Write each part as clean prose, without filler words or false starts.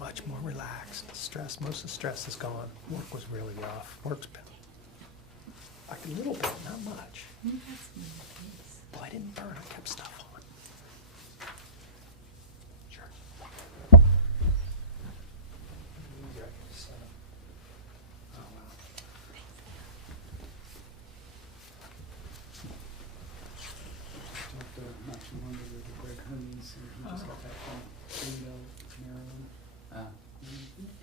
much more relaxed. Stress, most of the stress is gone. Work was really rough. Work's been like a little bit, not much. Well, I didn't burn. I kept stuff on. Sure. Talked not too long ago to Greg Hermes, and he just got back from Greenhills, Maryland.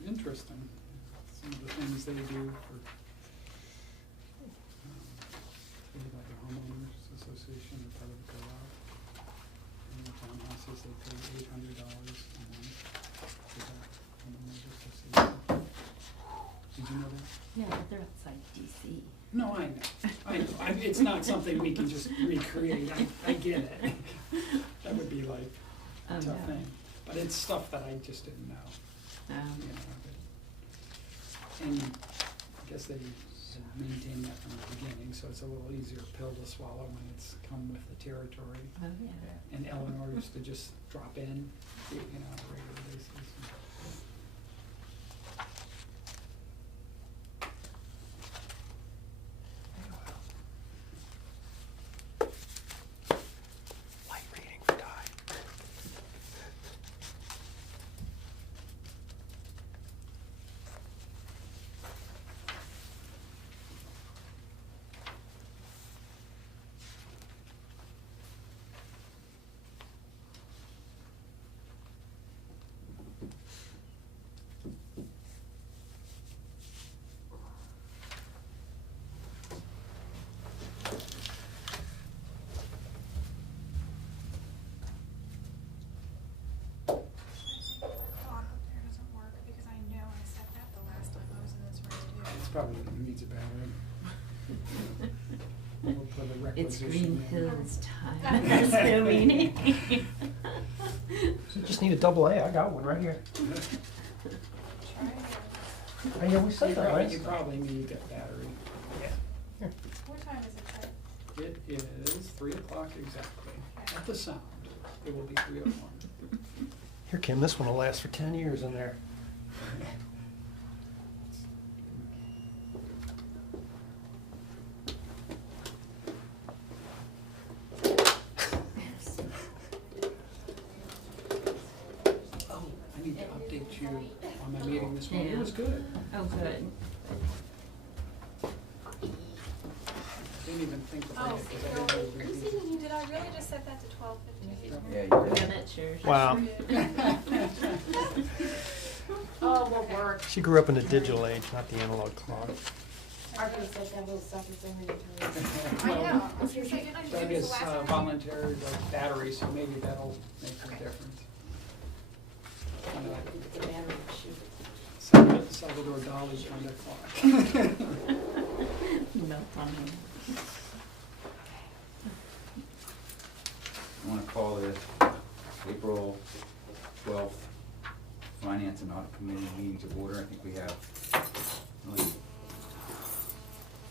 Interesting, some of the things they do for, like a homeowners association or part of the co-op. And the townhouses, they pay $800 a month for that homeowners association. Did you know that? Yeah, but they're outside DC. No, I know. It's not something we can just recreate. I get it. That would be like a tough Yeah. thing. But it's stuff that I just didn't know. You know, and I guess they had maintained that from the beginning, so it's a little easier pill to swallow when it's come with the territory. Oh, yeah. And Eleanor used to just drop in, you know, on a regular basis. Light reading for Di. Clock up there doesn't work because I know I said that the last time I was in this room too. It's probably needs a battery. We'll put a It's requisition in. Greenhills time. That's their meeting. You just need a double A. I got one right here. Try it. Yeah, we said that, right? You probably need that battery. Yeah. Here. What time is it, Chuck? It is 3 o'clock exactly. At the sound, it will be 3:01. Here, Kim, this one will last for 10 years in there. Oh, I need to update you on my meeting this morning. It was good. Oh, good. Didn't even think about Oh, it because I didn't know we were meeting. did I really just set that to 12:15? Yeah, you Yeah, did. that's yours. Wow. Oh, what work? She grew up in the digital age, not the analog clock. I've been said that little sucker so many times. I know. I was gonna say, didn't I just Doug give you the is last one? voluntary like battery, so maybe that'll make a difference. It's a battery shoot. Salvador Dali kind of clock. Melt on him. I want to call this April 12th Finance and Audit Committee meeting to order. I think we have really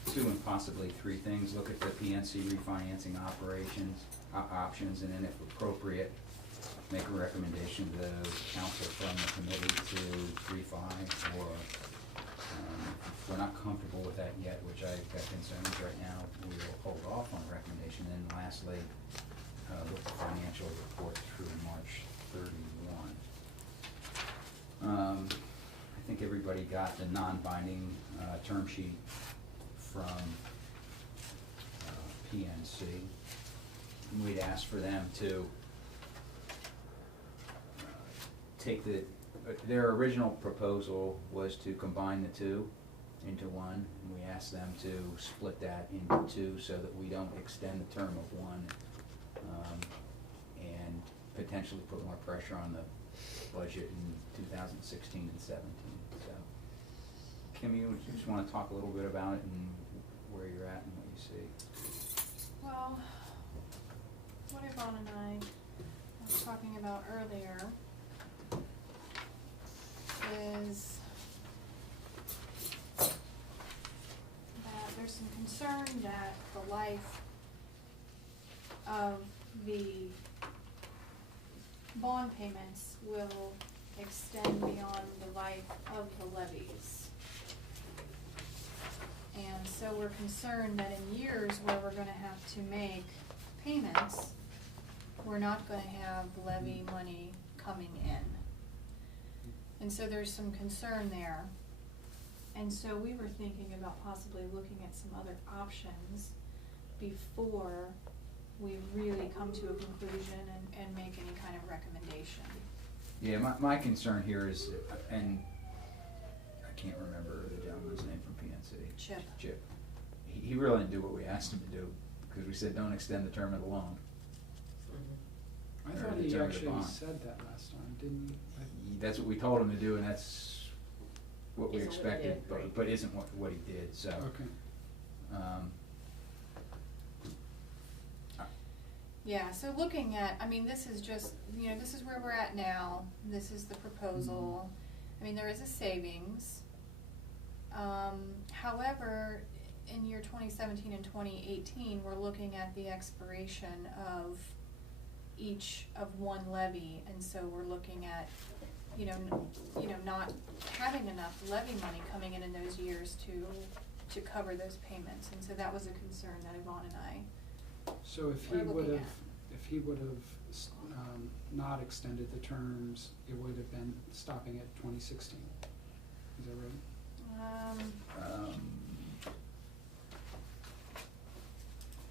2 and possibly 3 things. Look at the PNC refinancing options, and then if appropriate, make a recommendation to the council from the committee to refi, or if we're not comfortable with that yet, which I've got concerns right now, we will hold off on a recommendation. And lastly, look at the financial report through March 31. I think everybody got the non-binding term sheet from PNC. We'd asked for them to take their original proposal was to combine the 2 into one, and we asked them to split that into 2 so that we don't extend the term of one, and potentially put more pressure on the budget in 2016 and 17. So, Kim, you just want to talk a little bit about it and where you're at and what you see? Well, what Yvonne and I were talking about earlier is that there's some concern that the life of the bond payments will extend beyond the life of the levies. And so we're concerned that in years where we're gonna have to make payments, we're not gonna have levy money coming in. And so there's some concern there. And so we were thinking about possibly looking at some other options before we really come to a conclusion and make any kind of recommendation. Yeah, my concern here is, and I can't remember the gentleman's name from PNC. Chip. Chip. He really didn't do what we asked him to do, because we said don't extend the term of the loan. I Or thought the he term of the actually bond. said that last time, didn't he? That's what we told him to do, and that's what we Isn't what he expected, did, right. but isn't what he did, so. Okay. Yeah, so looking at, I mean, this is just, you know, this is where we're at now, this is the proposal. I mean, there is a savings. However, in year 2017 and 2018, we're looking at the expiration of each of one levy, and so we're looking at, you know, not having enough levy money coming in those years to cover those payments, and so that was a concern that Yvonne and I. So if We're he looking would've, at. if he would've, not extended the terms, it would have been stopping at 2016. Is that right?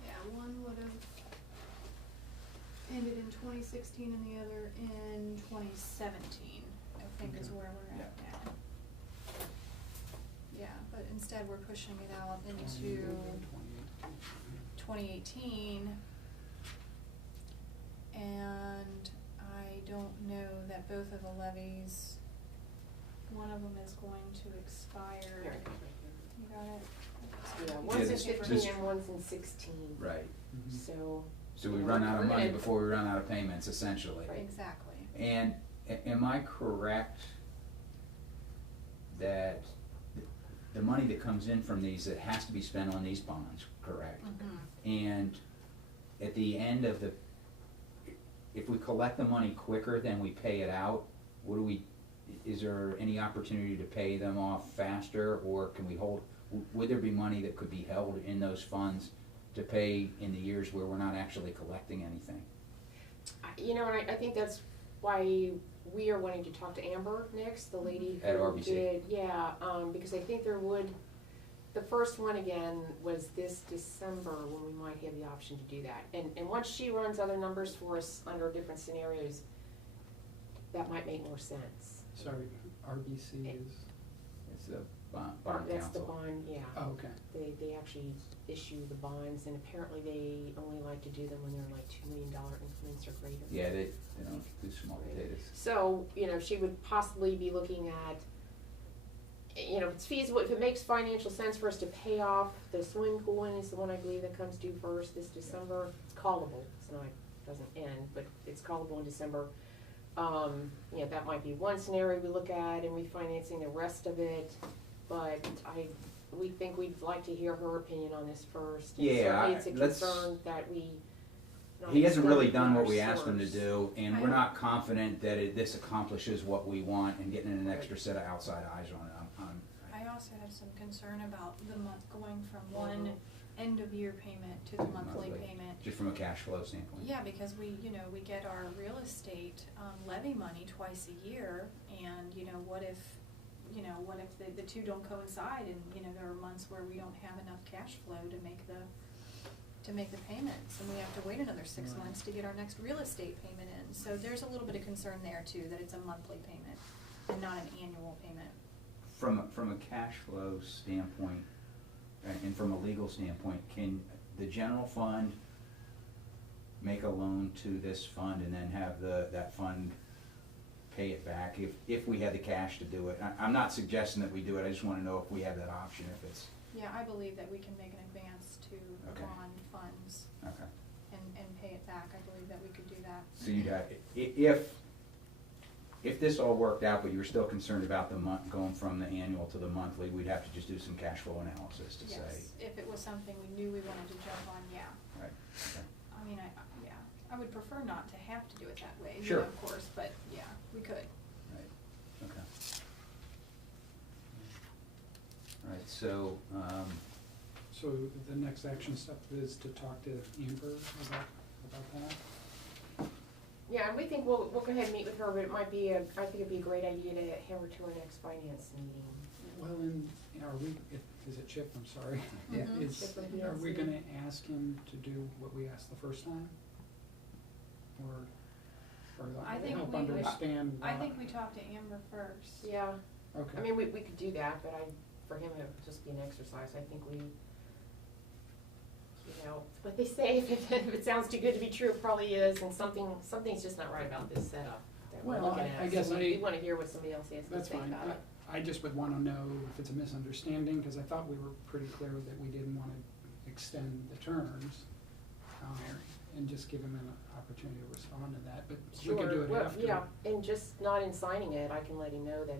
Yeah, one would have ended in 2016 and the other in 2017, I think is Okay. where we're at now. Yeah, but instead we're pushing it out into 2018. And I don't know that both of the levies, one of them is going to expire. Here, You got it? yeah, Yeah, one's in this- 15 and one's in 16. Right, Mhm. so we run out of We're money gonna- before we run out of payments, essentially. Right. Exactly. And am I correct that the money that comes in from these, it has to be spent on these bonds, correct? Mm-hmm. And at the end of if we collect the money quicker than we pay it out, is there any opportunity to pay them off faster, or can we would there be money that could be held in those funds to pay in the years where we're not actually collecting anything? You know, and I think that's why we are wanting to talk to Amber next, the lady At who RBC. did, yeah, because I think there would, the first one again was this December when we might have the option to do that. And once she runs other numbers for us under different scenarios, that might make more sense. Sorry, RBC is, It's the bond council. That's the bond, yeah. oh, okay. They actually issue the bonds, and apparently they only like to do them when they're like $2 million increments or greater. Yeah, they don't do small potatoes. So, you know, she would possibly be looking at, you know, if it's feasible, if it makes financial sense for us to pay off the swimming pool one is the one I believe that comes due first this December. It's callable, it's not, doesn't end, but it's callable in December. You know, that might be one scenario we look at and refinancing the rest of it, but we think we'd like to hear her opinion on this first. And Yeah, certainly it's a let's- concern that we. not He hasn't really extend done what our we asked him to source. do, and we're not confident that this accomplishes what we want and getting an extra set of outside eyes on it. I also have some concern about the month going from one end of year payment to the monthly payment. Just from a cash flow standpoint. Yeah, because we get our real estate levy money twice a year, and, what if the two don't coincide, and, there are months where we don't have enough cash flow to make the payments, and we have to wait another 6 Right. months to get our next real estate payment in. So there's a little bit of concern there too, that it's a monthly payment and not an annual payment. From a cash flow standpoint, and from a legal standpoint, can the general fund make a loan to this fund and then have that fund pay it back if we had the cash to do it? I'm not suggesting that we do it, I just wanna know if we have that option, if it's, Yeah, I believe that we can make an advance to the Okay. bond funds okay. and pay it back. I believe that we could do that. So you'd have, if this all worked out, but you were still concerned about the month, going from the annual to the monthly, we'd have to just do some cash flow analysis to say. Yes, if it was something we knew we wanted to jump on, yeah. Right, okay. I mean, I would prefer not to have to do it that way, Sure. of course, but yeah, we could. Right. so, So the next action step is to talk to Amber about that? Yeah, and we think we'll go ahead and meet with her, but it might be I think it'd be a great idea to have her to our next finance meeting. Well, and are we, is it Chip, I'm sorry? Mhm. Is, Chip with are we PNC. gonna ask him to do what we asked the first time? Or I think help we- understand I why? think we talked to Amber first. Yeah, Okay. I mean, we could do that, but for him, it would just be an exercise. I think we, what they say, if it sounds too good to be true, it probably is, and something's just not right about this setup that we're Well, looking I at. guess So we wanna hear what somebody else has to That's say fine. about it. I just would wanna know if it's a misunderstanding, cause I thought we were pretty clear that we didn't wanna extend the terms, and just give him an opportunity to respond to that, but we can do it Well, after. yeah, and just not in signing it, I can let him know that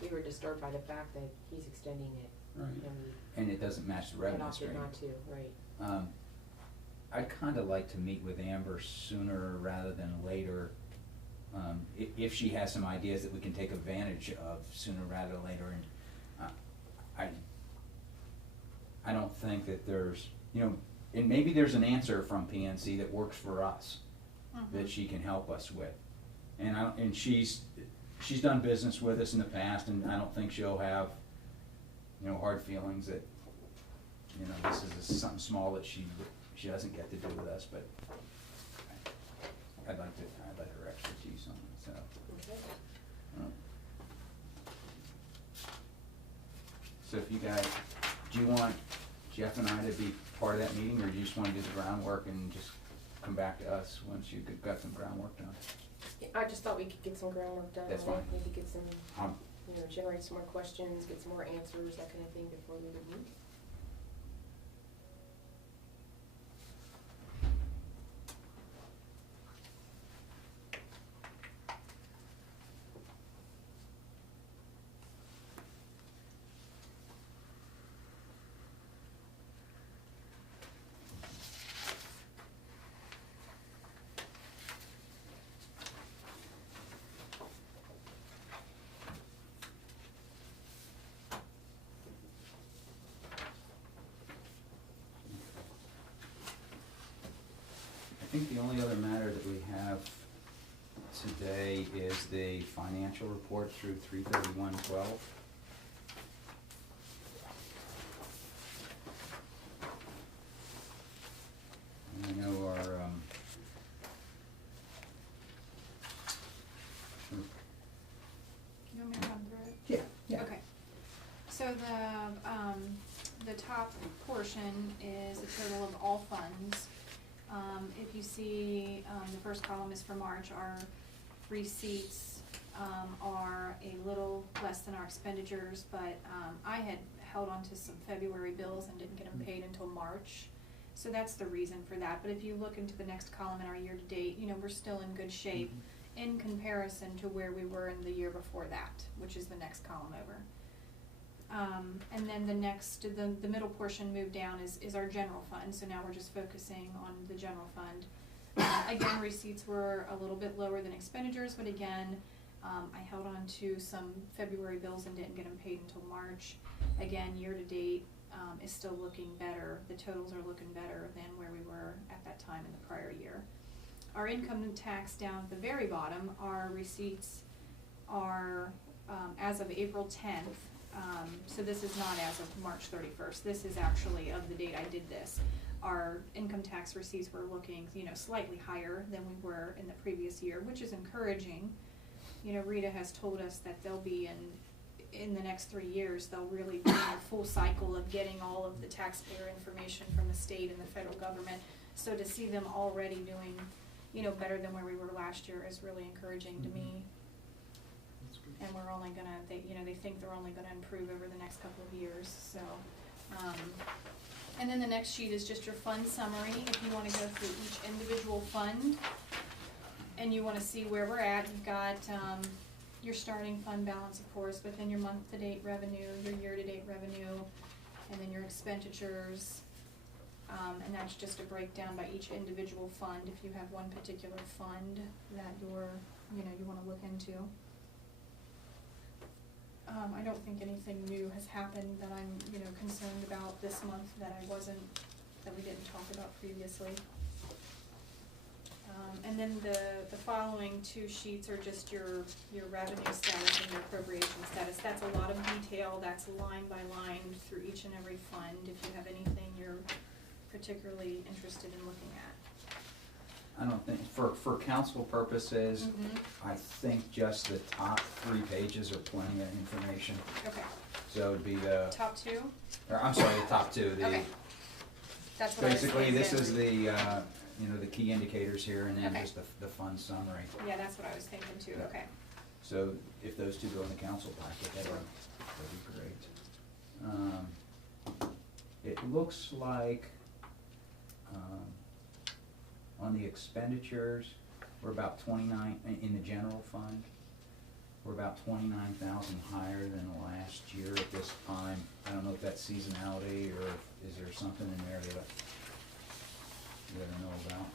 we were disturbed by the fact that he's extending it, Right. and and it doesn't match the we revenue opted stream. not to, right? I'd kinda like to meet with Amber sooner rather than later, if she has some ideas that we can take advantage of sooner rather than later, and, I don't think that there's, and maybe there's an answer from PNC that works for us, that she can help us with. And she's done business with us in the past, and I don't think she'll have, hard feelings that, this is something small that she doesn't get to do with us, but I'd like her expertise on it, so. Okay. So if you guys, do you want Jeff and I to be part of that meeting, or do you just wanna do the groundwork and just come back to us once you got some groundwork done? I just thought we could get some groundwork done. That's on it, fine. Maybe get some, Um, generate some more questions, get some more answers, that kind of thing before we would meet. I think the only other matter that we have today is the financial report through 3/31/12. I know our, You want me to run through it? Yeah. Okay. So the top portion is a total of all funds. If you see, the first column is for March, our receipts, are a little less than our expenditures, but, I had held on to some February bills and didn't get them paid until March. So that's the reason for that, but if you look into the next column in our year-to-date, we're still in good shape in comparison to where we were in the year before that, which is the next column over. And then the middle portion moved down is our general fund, so now we're just focusing on the general fund. Again, receipts were a little bit lower than expenditures, but again, I held on to some February bills and didn't get them paid until March. Again, year-to-date, is still looking better, the totals are looking better than where we were at that time in the prior year. Our income tax down at the very bottom, our receipts are, as of April 10th, so this is not as of March 31st, this is actually of the date I did this. Our income tax receipts were looking, slightly higher than we were in the previous year, which is encouraging. Rita has told us that they'll be in the next 3 years, they'll really be in a full cycle of getting all of the taxpayer information from the state and the federal government. So to see them already doing, better than where we were last year is really encouraging to me. That's good. And we're only gonna, they think they're only gonna improve over the next couple of years, so. And then the next sheet is just your fund summary, if you wanna go through each individual fund and you wanna see where we're at, you've got, your starting fund balance, of course, but then your month-to-date revenue, your year-to-date revenue, and then your expenditures. And that's just a breakdown by each individual fund, if you have one particular fund that you wanna look into. I don't think anything new has happened that I'm, concerned about this month that that we didn't talk about previously. And then the following two sheets are just your revenue status and your appropriation status. That's a lot of detail, that's line by line through each and every fund, if you have anything you're particularly interested in looking at. I don't think, for council purposes, I think just the top 3 pages are plenty of information. Okay, So it'd be the, top two? or I'm sorry, the top 2, the, Okay. That's what I was basically, thinking. this is the, the key indicators here, and then Okay. just the fund summary. Yeah, that's what I was thinking too, Yeah. okay. So if those 2 go in the council packet, that'd be great. It looks like, on the expenditures, we're about 29, in the general fund, we're about 29,000 higher than last year at this time. I don't know if that's seasonality, or is there something in there that you gotta know about?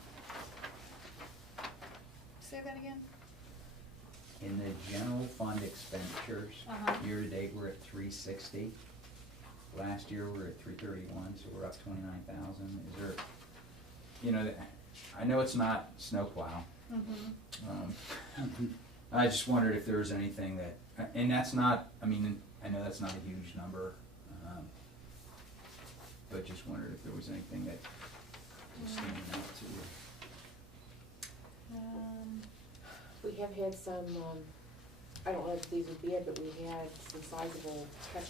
Say that again? In the general fund expenditures, year-to-date, we're at 360. Last year, we were at 331, so we're up 29,000. Is there, I know it's not snowplow. I just wondered if there was anything that, and that's not, I know that's not a huge number, but just wondered if there was anything that was standing out to you. We have had some, I don't know if these would be it, but we had some sizable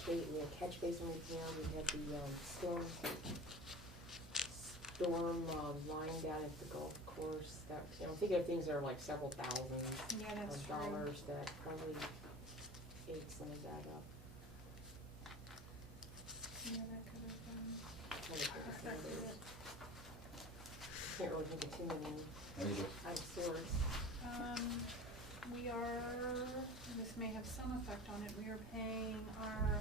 we had catch basin repair, we had the, storm line down at the golf course, that, I'm thinking of things that are like several thousands Yeah, that's of true. dollars that probably ate some of that up. Yeah, that could have been Trying to think of some of affected those. it. Can't really think of too many There you go. out of sorts. We are, this may have some effect on it, we are paying our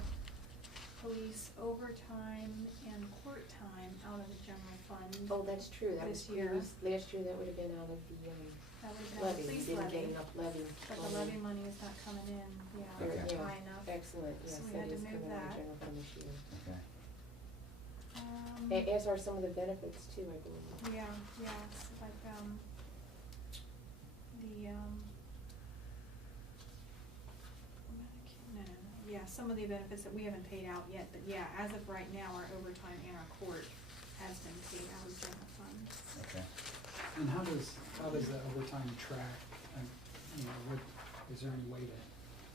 police overtime and court time out of the general fund. Oh, that's true, that was This year. last year, that would have been out of the, That would have been levy, the we police didn't get levy, enough levy. but the levy money is not coming in, Okay. Yeah. high enough. Excellent, yes, So we that had to is move coming out of that. the general fund this year. Okay. As are some of the benefits too, I believe. Yeah, it's like, yeah, some of the benefits that we haven't paid out yet, but yeah, as of right now, our overtime and our court has been paid out of general fund. Okay. And how does the overtime track? Is there any way to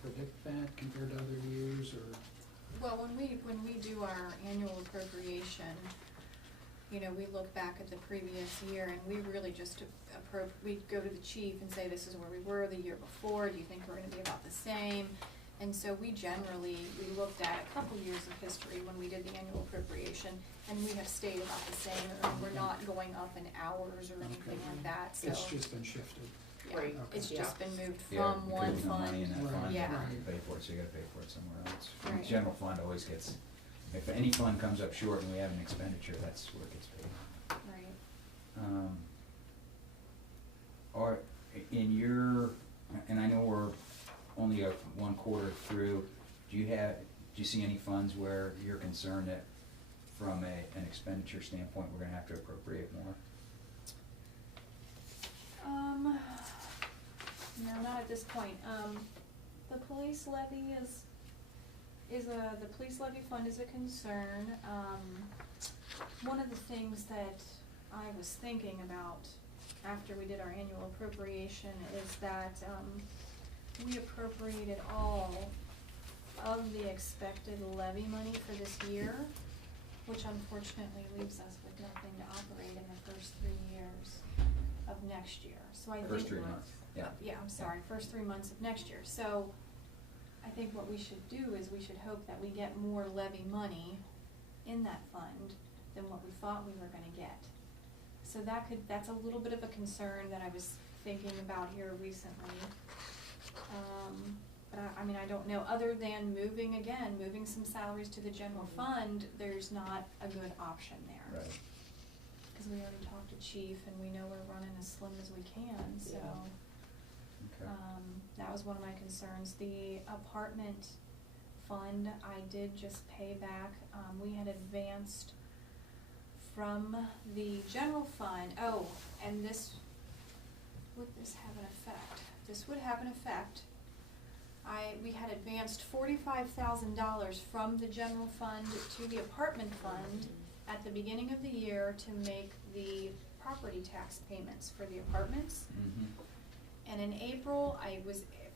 predict that compared to other years, or? Well, when we do our annual appropriation, we look back at the previous year and we really just we go to the chief and say, this is where we were the year before, do you think we're gonna be about the same? And so we looked at a couple years of history when we did the annual appropriation, and we have stayed about the same, or we're not going up in hours or anything like that, so. It's just been shifted. Yeah, Right. it's Okay. just been moved Yeah, from because one there's no money in fund. that fund, Yeah. you have to pay for it, so you gotta pay for it somewhere else. And Right. the general fund always gets, if any fund comes up short and we have an expenditure, that's where it gets paid. Right. Or in your, and I know we're only one quarter through, do you see any funds where you're concerned that from an expenditure standpoint, we're gonna have to appropriate more? No, not at this point. The police levy the police levy fund is a concern. One of the things that I was thinking about after we did our annual appropriation is that, we appropriated all of the expected levy money for this year, which unfortunately leaves us with nothing to operate in the first 3 years of next year. So I think. First 3 months, yeah. Yeah, I'm sorry, first 3 months of next year. So I think what we should do is we should hope that we get more levy money in that fund than what we thought we were gonna get. So that's a little bit of a concern that I was thinking about here recently. But I don't know, other than moving some salaries to the general fund, there's not a good option there. Right. Cause we already talked to chief and we know we're running as slim as we can, so. Okay. That was one of my concerns. The apartment fund, I did just pay back, we had advanced from the general fund, oh, and this, would this have an effect? This would have an effect. We had advanced $45,000 from the general fund to the apartment fund at the beginning of the year to make the property tax payments for the apartments. Mm-hmm. And in April, I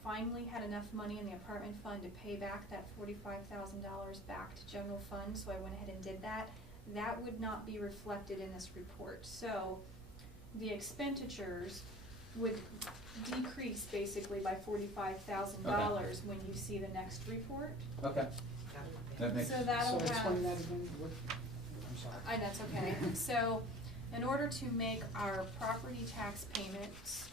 finally had enough money in the apartment fund to pay back that $45,000 back to general fund, so I went ahead and did that. That would not be reflected in this report. So the expenditures would decrease basically by $45,000 when you see the next report. Okay. That makes, So that'll So have. explain that again, what, I'm sorry. That's okay. So, in order to make our property tax payments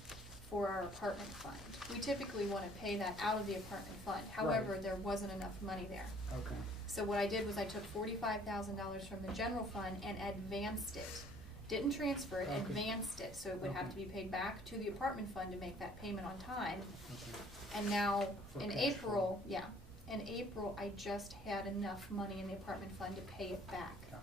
for our apartment fund, we typically wanna pay that out of the apartment fund. However, there wasn't enough money there. Okay, So what I did was I took $45,000 from the general fund and advanced it. Didn't transfer it, Okay. advanced it, so it would have to Okay. be paid back to the apartment fund to make that payment on time. okay. And now, For in cash April, in April, I just had enough money in the apartment fund to pay it back. got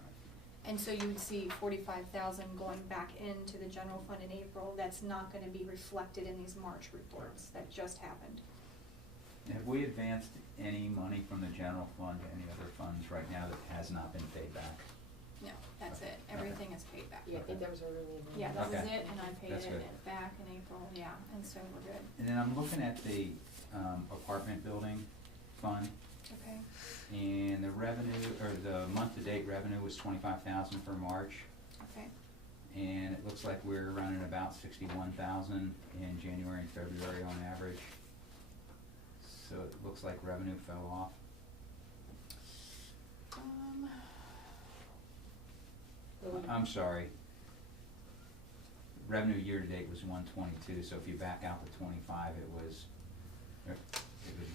And so you would see 45,000 going back into the general fund in April. That's not gonna be reflected in these March reports. That just happened. it. Have we advanced any money from the general fund to any other funds right now that has not been paid back? No, that's it. Okay. Everything is paid back. Yeah, I think that was really. Yeah, that was Okay. it, and I paid That's it good. back in April, yeah, and so we're good. And then I'm looking at the apartment building fund, Okay, and the revenue, or the month-to-date revenue was 25,000 for March, okay. and it looks like we're running about 61,000 in January and February on average. So it looks like revenue fell off. I'm sorry. Revenue year-to-date was 122, so if you back out the 25, it was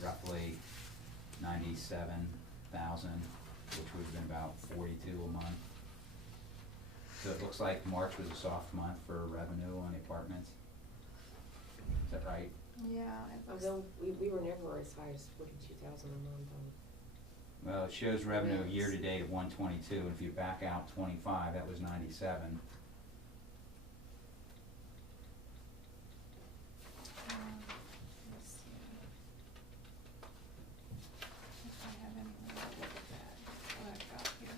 roughly 97,000, which would have been about 42 a month. So it looks like March was a soft month for revenue on apartments. Is that right? Yeah, it looks, Although, we were never as high as 42,000 a month on. Well, it shows revenue Yes. year-to-date of 122, and if you back out 25, that was 97. let's see. If I have any way to look at that, what I've got here.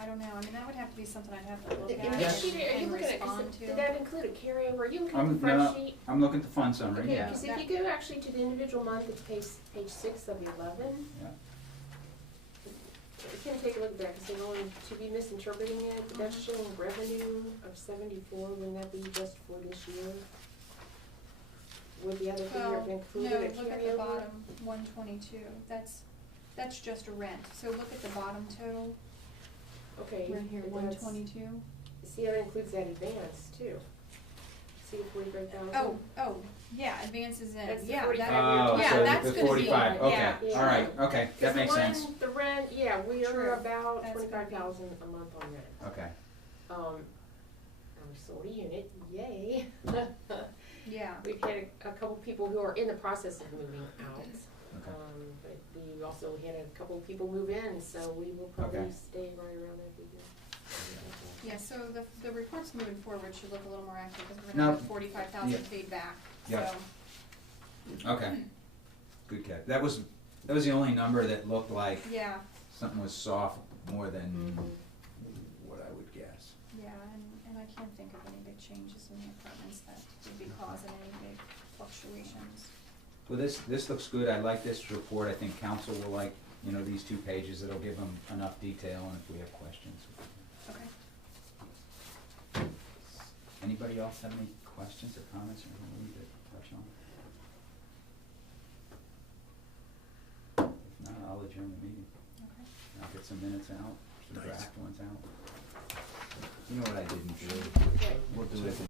I don't know, I mean, that would have to be something I'd have to look In at this sheet, are you and looking at, respond to. did that include a carryover? You can come to the No, front sheet. I'm looking at the fund summary, Okay, yeah. because if you go actually to the individual month, it's page 6 of 11. Yeah. You can take a look at that, because they're going to be misinterpreting it, but that's showing revenue of 74, wouldn't that be just for this year? Would the other figure have No, included a carryover? look at the bottom, 122, that's just a rent, so look at the bottom total, Okay. right here, but that's- 122. See, that includes that advance too. See the 45,000? Oh, yeah, advances in, That's the yeah, 45 that, Oh, yeah, so that's the gonna be, 45, okay, yeah. Yeah. all right, okay, that makes sense. The rent, yeah, we True. are about That's gonna be- 25,000 a month on rent. Okay, And we sold a unit, yay. Yeah, We've had a couple people who are in the process of moving out. okay. But we also had a couple people move in, so we will probably Okay. stay right around that figure. yeah, so the reports moving forward should look a little more accurate, because we're No. gonna have 45,000 Yeah. paid back, Yeah. so, Okay, good catch. That was the only number that looked like yeah, something was soft more than Mhm. what I would guess. yeah, and I can't think of any big changes in the apartments that would be causing any big fluctuations. Well, this looks good. I like this report. I think council will like, these 2 pages. It'll give them enough detail, and if we have questions. Okay. Anybody else have any questions or comments or anything we need to touch on? If not, I'll adjourn the meeting. Okay. I'll get some minutes out, some draft ones out. You know what I didn't do? Okay. We'll do it.